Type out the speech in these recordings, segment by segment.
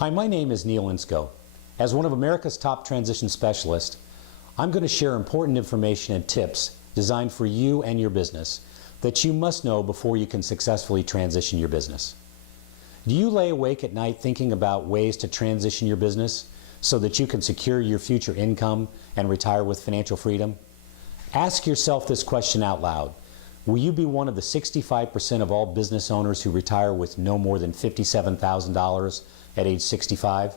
Hi, my name is Neil Insko. As one of America's top transition specialists, I'm going to share important information and tips designed for you and your business that you must know before you can successfully transition your business. Do you lay awake at night thinking about ways to transition your business so that you can secure your future income and retire with financial freedom? Ask yourself this question out loud. Will you be one of the 65% of all business owners who retire with no more than $57,000 at age 65?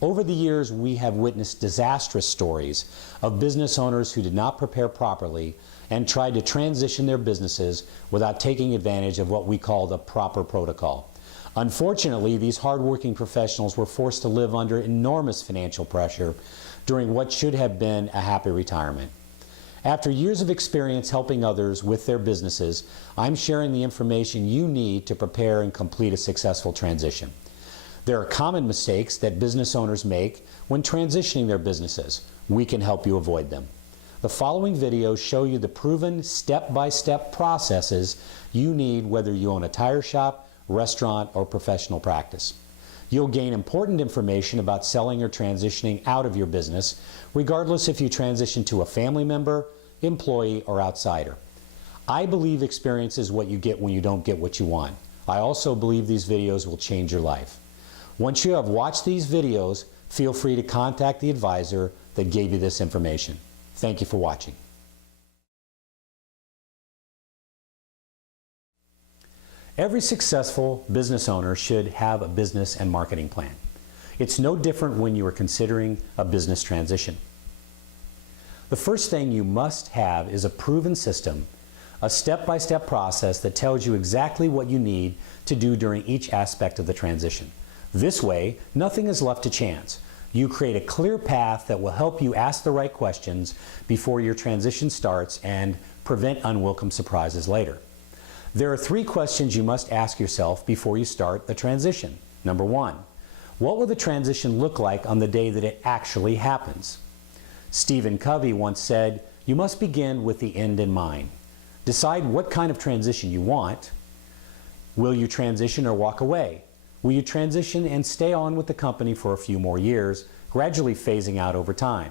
Over the years, we have witnessed disastrous stories of business owners who did not prepare properly and tried to transition their businesses without taking advantage of what we call the proper protocol. Unfortunately, these hardworking professionals were forced to live under enormous financial pressure during what should have been a happy retirement. After years of experience helping others with their businesses, I'm sharing the information you need to prepare and complete a successful transition. There are common mistakes that business owners make when transitioning their businesses. We can help you avoid them. The following videos show you the proven step-by-step processes you need whether you own a tire shop, restaurant, or professional practice. You'll gain important information about selling or transitioning out of your business, regardless if you transition to a family member, employee, or outsider. I believe experience is what you get when you don't get what you want. I also believe these videos will change your life. Once you have watched these videos, feel free to contact the advisor that gave you this information. Thank you for watching. Every successful business owner should have a business and marketing plan. It's no different when you are considering a business transition. The first thing you must have is a proven system, a step-by-step process that tells you exactly what you need to do during each aspect of the transition. This way, nothing is left to chance. You create a clear path that will help you ask the right questions before your transition starts and prevent unwelcome surprises later. There are 3 questions you must ask yourself before you start the transition. Number 1, what will the transition look like on the day that it actually happens? Stephen Covey once said, you must begin with the end in mind. Decide what kind of transition you want. Will you transition or walk away? Will you transition and stay on with the company for a few more years, gradually phasing out over time?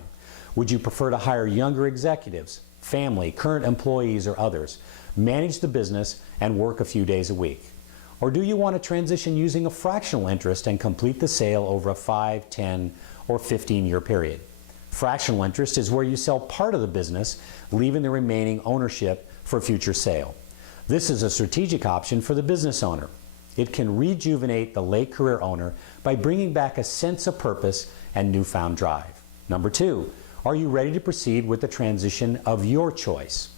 Would you prefer to hire younger executives, family, current employees, or others, manage the business, and work a few days a week? Or do you want to transition using a fractional interest and complete the sale over a 5, 10, or 15-year period? Fractional interest is where you sell part of the business, leaving the remaining ownership for future sale. This is a strategic option for the business owner. It can rejuvenate the late career owner by bringing back a sense of purpose and newfound drive. Number 2, are you ready to proceed with the transition of your choice?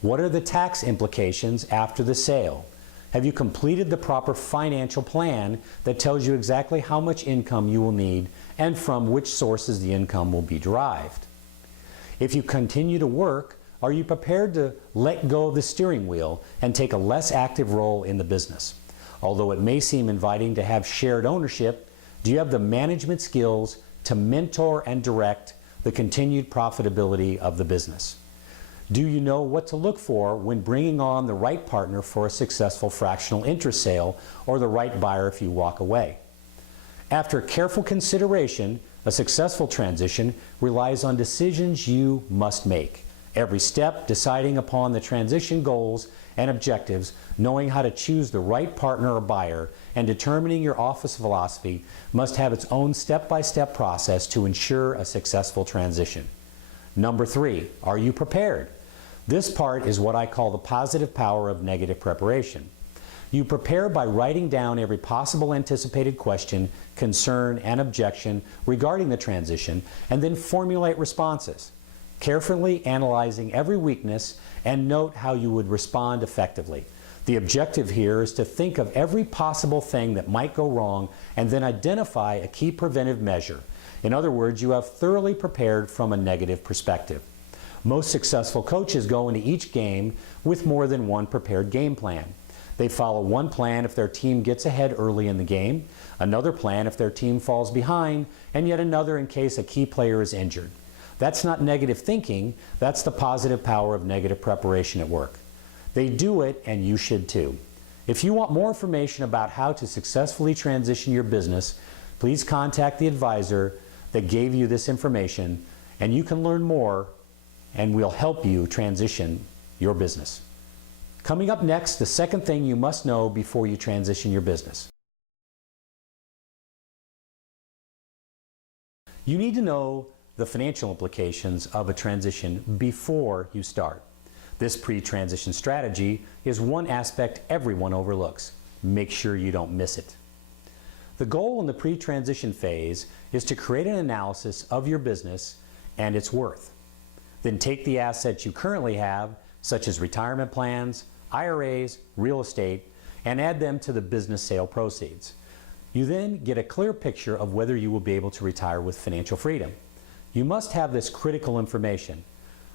What are the tax implications after the sale? Have you completed the proper financial plan that tells you exactly how much income you will need and from which sources the income will be derived? If you continue to work, are you prepared to let go of the steering wheel and take a less active role in the business? Although it may seem inviting to have shared ownership, do you have the management skills to mentor and direct the continued profitability of the business? Do you know what to look for when bringing on the right partner for a successful fractional interest sale or the right buyer if you walk away? After careful consideration, a successful transition relies on decisions you must make. Every step deciding upon the transition goals and objectives, knowing how to choose the right partner or buyer, and determining your office philosophy must have its own step-by-step process to ensure a successful transition. Number 3, are you prepared? This part is what I call the positive power of negative preparation. You prepare by writing down every possible anticipated question, concern, and objection regarding the transition, and then formulate responses, carefully analyzing every weakness and note how you would respond effectively. The objective here is to think of every possible thing that might go wrong and then identify a key preventive measure. In other words, you have thoroughly prepared from a negative perspective. Most successful coaches go into each game with more than one prepared game plan. They follow one plan if their team gets ahead early in the game, another plan if their team falls behind, and yet another in case a key player is injured. That's not negative thinking, that's the positive power of negative preparation at work. They do it, and you should too. If you want more information about how to successfully transition your business, please contact the advisor that gave you this information, and you can learn more, and we'll help you transition your business. Coming up next, the second thing you must know before you transition your business. You need to know the financial implications of a transition before you start. This pre-transition strategy is one aspect everyone overlooks. Make sure you don't miss it. The goal in the pre-transition phase is to create an analysis of your business and its worth. Then take the assets you currently have, such as retirement plans, IRAs, real estate, and add them to the business sale proceeds. You then get a clear picture of whether you will be able to retire with financial freedom. You must have this critical information.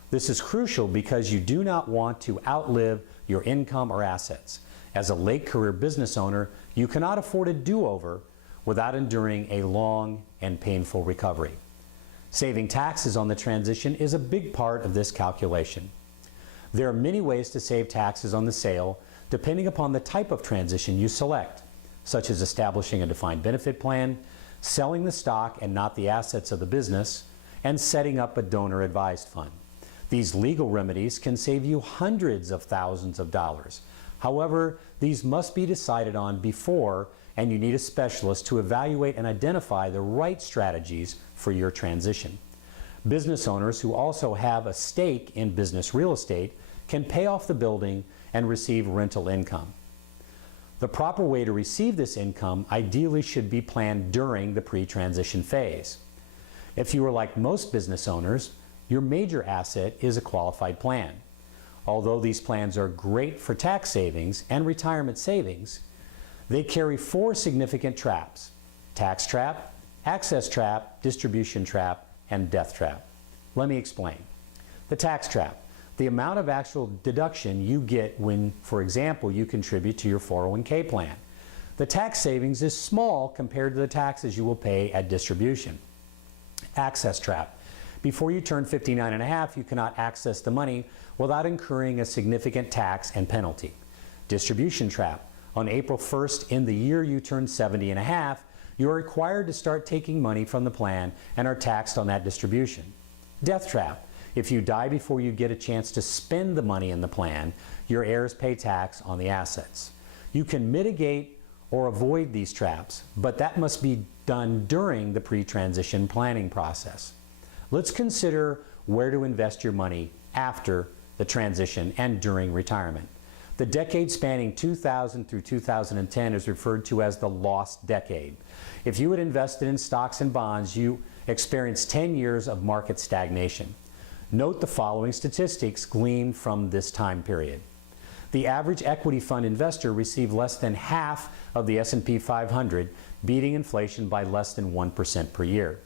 This is crucial because you do not want to outlive your income or assets. As a late career business owner, you cannot afford a do-over without enduring a long and painful recovery. Saving taxes on the transition is a big part of this calculation. There are many ways to save taxes on the sale depending upon the type of transition you select, such as establishing a defined benefit plan, selling the stock and not the assets of the business, and setting up a donor-advised fund. These legal remedies can save you hundreds of thousands of dollars. However, these must be decided on before, and you need a specialist to evaluate and identify the right strategies for your transition. Business owners who also have a stake in business real estate can pay off the building and receive rental income. The proper way to receive this income ideally should be planned during the pre-transition phase. If you are like most business owners, your major asset is a qualified plan. Although these plans are great for tax savings and retirement savings, they carry 4 significant traps: tax trap, access trap, distribution trap, and death trap. Let me explain. The tax trap, the amount of actual deduction you get when, for example, you contribute to your 401k plan. The tax savings is small compared to the taxes you will pay at distribution. Access trap. Before you turn 59 and a half, you cannot access the money without incurring a significant tax and penalty. Distribution trap. On April 1st in the year you turn 70 and a half, you are required to start taking money from the plan and are taxed on that distribution. Death trap. If you die before you get a chance to spend the money in the plan, your heirs pay tax on the assets. You can mitigate or avoid these traps, but that must be done during the pre-transition planning process. Let's consider where to invest your money after the transition and during retirement. The decade spanning 2000 through 2010 is referred to as the lost decade. If you had invested in stocks and bonds, you experienced 10 years of market stagnation. Note the following statistics gleaned from this time period. The average equity fund investor received less than half of the S&P 500, beating inflation by less than 1% per year.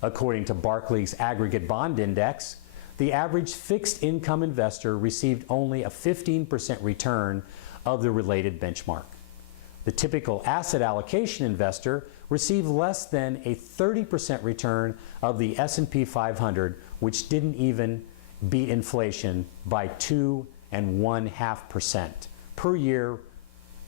According to Barclays Aggregate Bond Index, the average fixed income investor received only a 15% return of the related benchmark. The typical asset allocation investor received less than a 30% return of the S&P 500, which didn't even beat inflation by 2.5% per year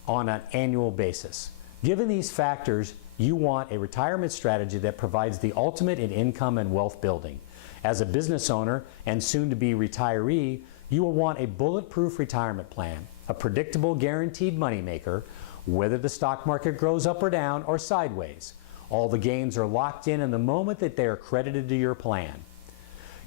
on an annual basis. Given these factors, you want a retirement strategy that provides the ultimate in income and wealth building. As a business owner and soon-to-be retiree, you will want a bulletproof retirement plan, a predictable guaranteed moneymaker, whether the stock market grows up or down or sideways. All the gains are locked in the moment that they are credited to your plan.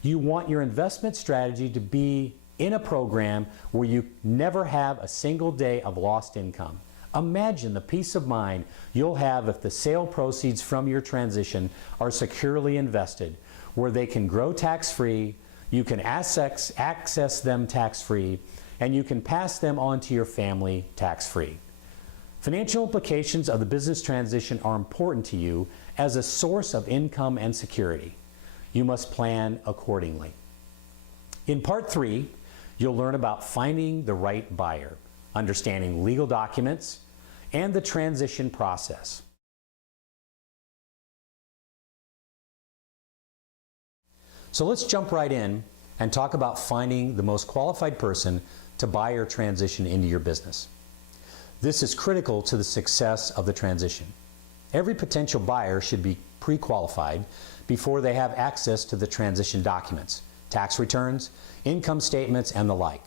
You want your investment strategy to be in a program where you never have a single day of lost income. Imagine the peace of mind you'll have if the sale proceeds from your transition are securely invested, where they can grow tax-free, you can access them tax-free, and you can pass them on to your family tax-free. Financial implications of the business transition are important to you as a source of income and security. You must plan accordingly. In Part 3, you'll learn about finding the right buyer, understanding legal documents, and the transition process. So let's jump right in and talk about finding the most qualified person to buy or transition into your business. This is critical to the success of the transition. Every potential buyer should be pre-qualified before they have access to the transition documents, tax returns, income statements, and the like.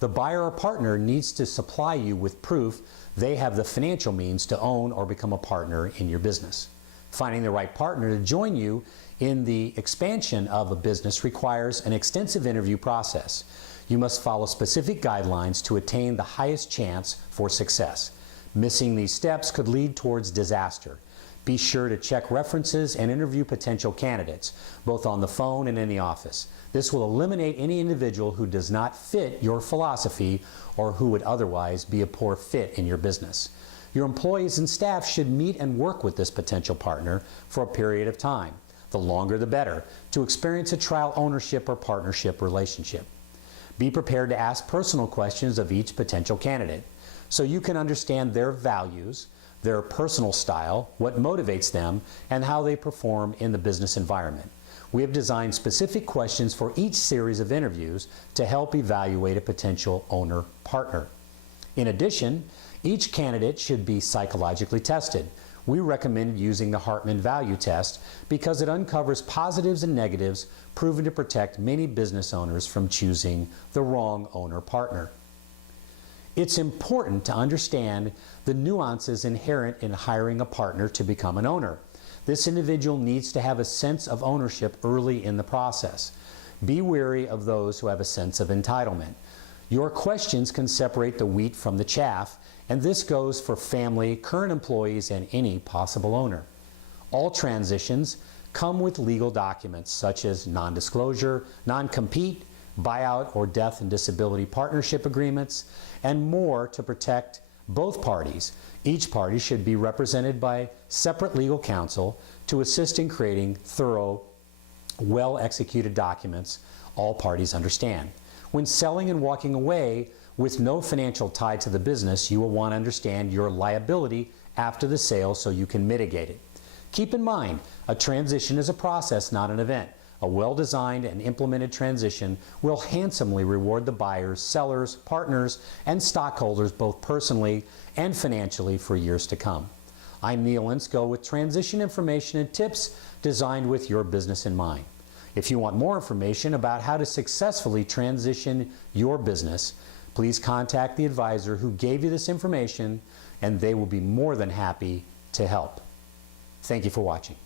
The buyer or partner needs to supply you with proof they have the financial means to own or become a partner in your business. Finding the right partner to join you in the expansion of a business requires an extensive interview process. You must follow specific guidelines to attain the highest chance for success. Missing these steps could lead towards disaster. Be sure to check references and interview potential candidates, both on the phone and in the office. This will eliminate any individual who does not fit your philosophy or who would otherwise be a poor fit in your business. Your employees and staff should meet and work with this potential partner for a period of time. The longer the better, to experience a trial ownership or partnership relationship. Be prepared to ask personal questions of each potential candidate so you can understand their values, their personal style, what motivates them, and how they perform in the business environment. We have designed specific questions for each series of interviews to help evaluate a potential owner-partner. In addition, each candidate should be psychologically tested. We recommend using the Hartman Value Test because it uncovers positives and negatives proven to protect many business owners from choosing the wrong owner-partner. It's important to understand the nuances inherent in hiring a partner to become an owner. This individual needs to have a sense of ownership early in the process. Be wary of those who have a sense of entitlement. Your questions can separate the wheat from the chaff, and this goes for family, current employees, and any possible owner. All transitions come with legal documents such as non-disclosure, non-compete, buyout or death and disability partnership agreements, and more to protect both parties. Each party should be represented by separate legal counsel to assist in creating thorough, well-executed documents all parties understand. When selling and walking away with no financial tie to the business, you will want to understand your liability after the sale so you can mitigate it. Keep in mind, a transition is a process, not an event. A well-designed and implemented transition will handsomely reward the buyers, sellers, partners, and stockholders both personally and financially for years to come. I'm Neil Insko with transition information and tips designed with your business in mind. If you want more information about how to successfully transition your business, please contact the advisor who gave you this information, and they will be more than happy to help. Thank you for watching.